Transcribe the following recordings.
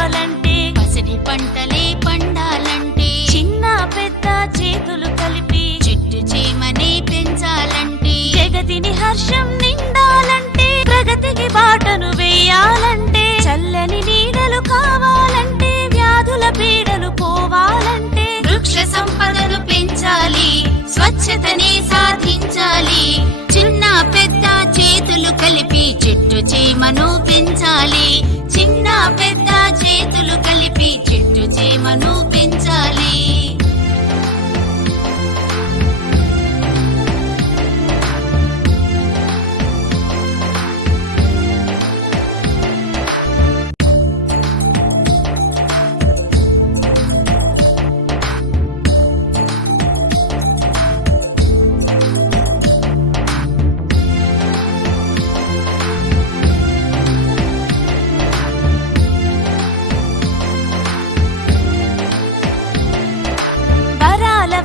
కురవాలంటే, పసిడి పంటలే పండాలంటే, చిన్న పెద్ద చేతులు కలిపి చిట్టు చీమనే పెంచాలంటే, జగతిని హర్షం నిండాలంటే, ప్రగతికి బాటను వేయాలంటే, చల్లని నీడలు కావాలంటే, వ్యాధుల పీడలు పోవాలంటే, వృక్ష సంపదను పెంచాలి, స్వచ్ఛతనే సాధించాలి, చిన్న పెద్ద చేతులు కలిపి చెట్టు చీమను పెంచాలి, చిన్న పెద్ద చేతులు కలిపి చెట్టు చీమను పెంచాలి.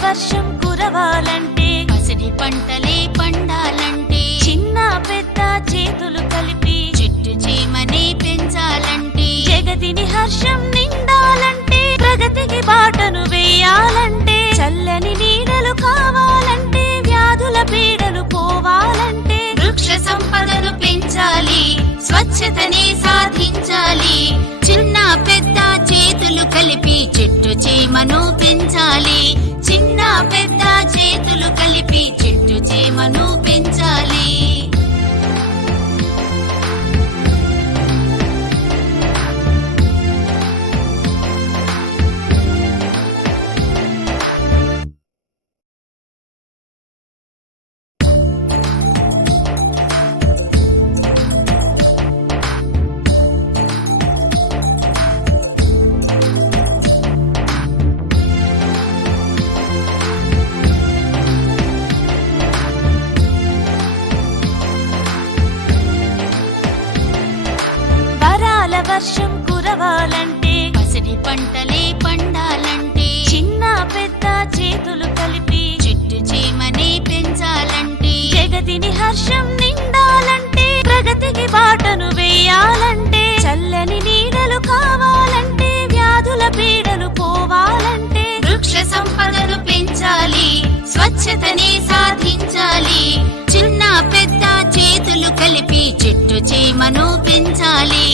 వర్షం కురవాలంటే, పసిడి పంటలే పండాలంటే, చిన్న పెద్ద చేతులు కలిపి చిట్టు చీమనే పెంచాలంటే, జగతిని హర్షం నిండాలంటే, ప్రగతికి బాటను వేయాలంటే, చల్లని నీడలు కావాలంటే, వ్యాధుల పీడలు పోవాలంటే, వృక్ష సంపదను పెంచాలి, స్వచ్ఛతనే సాధించాలి, చిన్న పెద్ద చేతులు కలిపి చెట్టు చీమను పెంచాలి, చిన్న పెద్ద చేతులు కలిపి చెట్టు చీమను పెంచాలి. వర్షం కురవాలంటే, పసిడి పంటలే పండాలంటే, చిన్న పెద్ద చేతులు కలిపి చిట్టు చీమనే పెంచాలంటే, జగతిని హర్షం నిండాలంటే, ప్రగతికి బాటను వేయాలంటే, చల్లని నీడలు కావాలంటే, వ్యాధుల పీడలు పోవాలంటే, వృక్ష సంపదను పెంచాలి, స్వచ్ఛతనే సాధించాలి, చిన్న పెద్ద చేతులు కలిపి చెట్టు చీమను పెంచాలి.